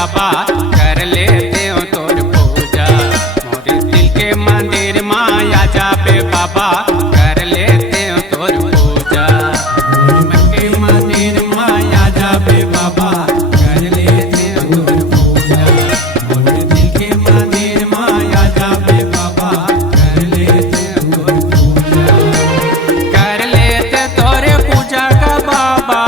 बाबा कर लेते हो तोर पूजा। मोरे दिल के मंदिर माया जाबे बाबा कर लेते हो तोर पूजा। मन के मंदिर माया जाबे बाबा कर लेते हो तोर पूजा। मोरे दिल के मंदिर माया जाबे बाबा कर लेते हो तोर पूजा। कर लेते तोरे पूजा का बाबा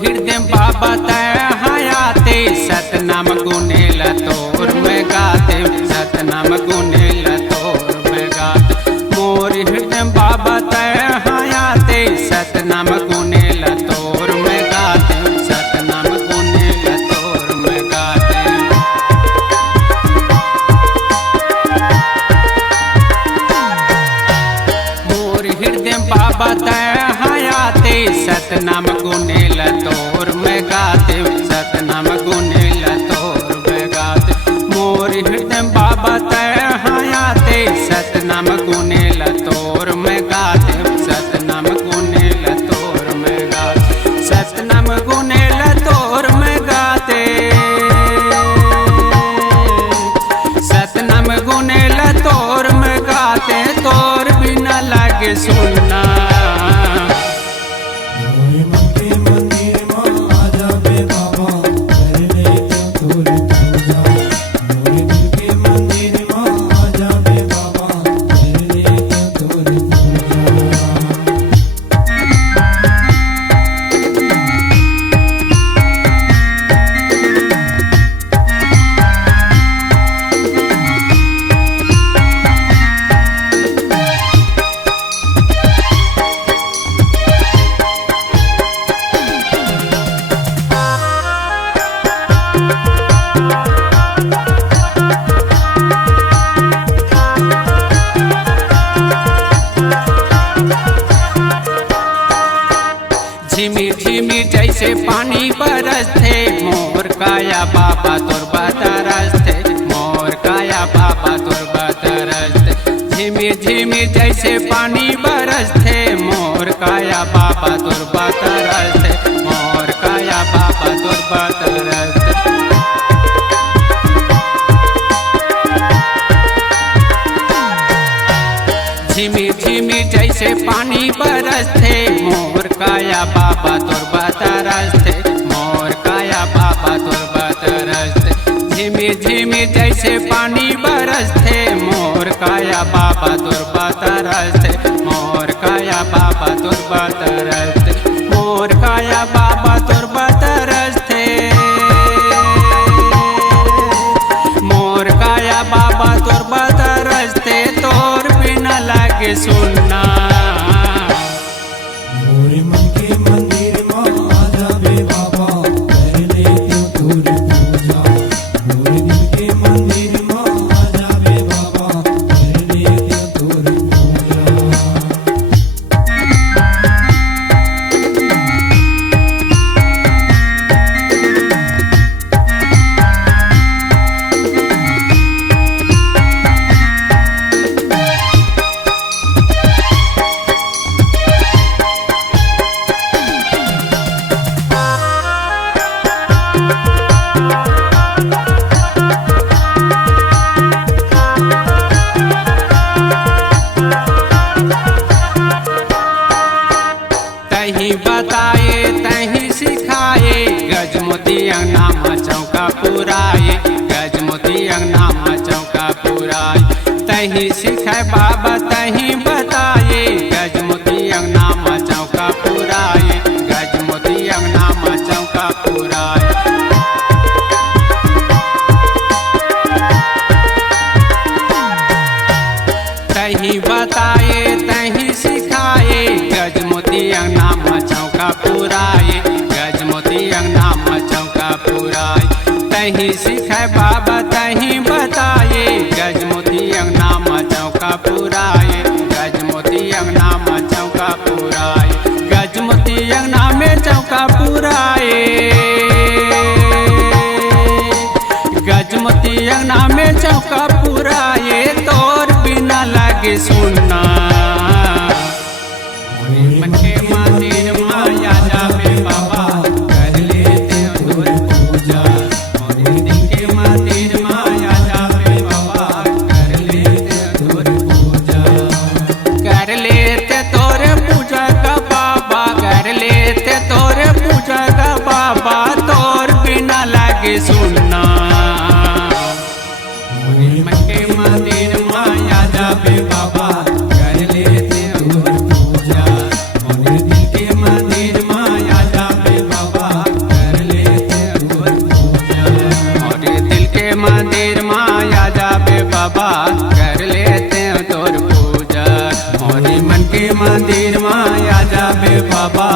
हृदय बाबा तय हयाते सतनाम गुनेल तोर में गाते सतनाम गुनेल तोर में गाते। मोर हृदय बाबा तय हयाते सतनाम गुनेल तोर में गाते सतनाम गुनेल तोर में गाते। मोर हृदय बाबा तय हयाते सतनाम गुनेल तोर में गाते सतनाम गुनेल तोर में गाते। मोर हृदय बाबा तय हयाते सतनाम गुनेल तोर में गाते सतनाम गुनेल तोर में गाते सतनाम गुनेल तोर में गाते सतनाम गुनेल तोर में गाते। तोर बिना लागे सुनना झिमिर झिमिर जैसे पानी बरसते मोर काया बाबा तोर बतरसते मोर काया बाबा तोर बतरसते। झिमिर झिमिर जैसे पानी बरसते मोर काया बाबा तोर बतरसते मोर काया बाबा तोर बतरसते। झिमिर झिमिर जैसे पानी बरसते मोर काया बाबा तोर बतरसते मोर काया बाबा तोर बतरसते। झिमिर झिमिर जैसे पानी बरसते मोर काया बाबा तोर बतरसते मोर काया बाबा तोर बतरसते मोर काया बाबा तोर बतरसते मोर काया बाबा तोर बतरसते। तोर बिना लागे सुनना मोरे मन के मंदिर में आ जाबे बाबा कर लेते तोर पूजा। मोरे दिल के मंदिर में आ जाबे बाबा कर लेते तोर पूजा। पुराए गज मोती अंगना चौका पुराए। बाबा तही बताए, गजमोती अंगना में चौका पुराए, गजमोती अंगना में चौका पुराए। तही बताए तही सिखाए, गजमोती अंगना में चौका पुराए, गजमोती अंगना में चौका पुराए। तही सिखाए बाबा तही बताए, गजमोती अंगना में चौका पुराए, गजमोती अंगना में चौका पुराए, गजमोती अंगना में चौका पुराए, गजमोती अंगना में चौका पुराए। तोर बिना लागे सुनना, मन के मंदिर माया जावे बाबा, कर लेते तोर पूजा। मोरे दिल के मंदिर माया जावे बाबा, कर लेते तोर पूजा, कर लेते तोर पूजा का बाबा, कर लेते तोर पूजा का बाबा। तोर बिना लागे सुनना, मन के मंदिर माया जावे बाबा, कर लेते तोर पूजा। मोरे दिल के मंदिर माया जावे बाबा, कर लेते तोर पूजा। मोरे दिल के मंदिर माया जावे बाबा, कर लेते तोर पूजा। मोरे मन के मंदिर माया जावे बाबा।